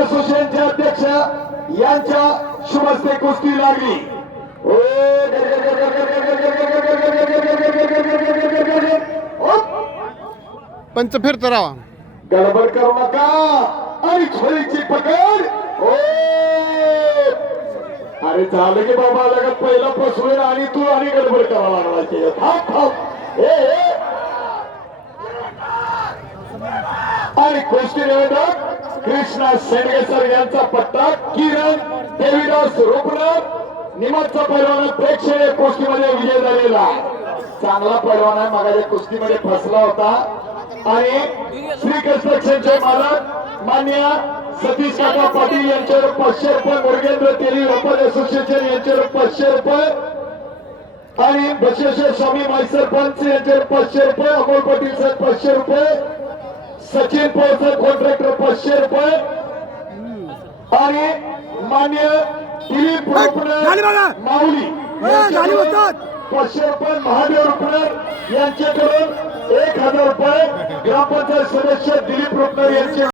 असोसिएशनचे अध्यक्ष यांच्या शुभस्ते कुस्ती लागली. पंच फिरत राहा गडबड करू नका. आणि छळीची पकड. ओ! अरे झालं की बाबा लगत पहिला पसवेल आणि तू आणि गडबड करावा लागला ते थांब थांब. ए कुस्ती निवडक कृष्णा सेनगेसर यांचा पट्टा किरण देवीदास रुपनाथ निमतचा पैलवान प्रेक्षणीय कुस्तीमध्ये विजय झालेला चांगला पैलवान आहे मागाच्या कुस्तीमध्ये फसला होता. आणि श्री कन्स्ट्रक्शनचे मालक मान्य सतीश काका पाटील यांच्यावर पाचशे रुपये मुरगेंद्र तेली व्यापारी असोसिएशन यांच्यावर पाचशे रुपये आणि बसवेश्वर स्वामी माई सरपंच यांच्यावर पाचशे रुपये अमोल पाटील साहेब पाचशे रुपये सचिन पवार कॉन्ट्रॅक्टर पाचशे रुपये आणि मान्य दिलीप. रुपनर माऊली. पाचशे रुपये महादेव रुपनर यांच्याकडून एक हजार रुपये ग्रामपंचायत सदस्य दिलीप रुपनर यांचे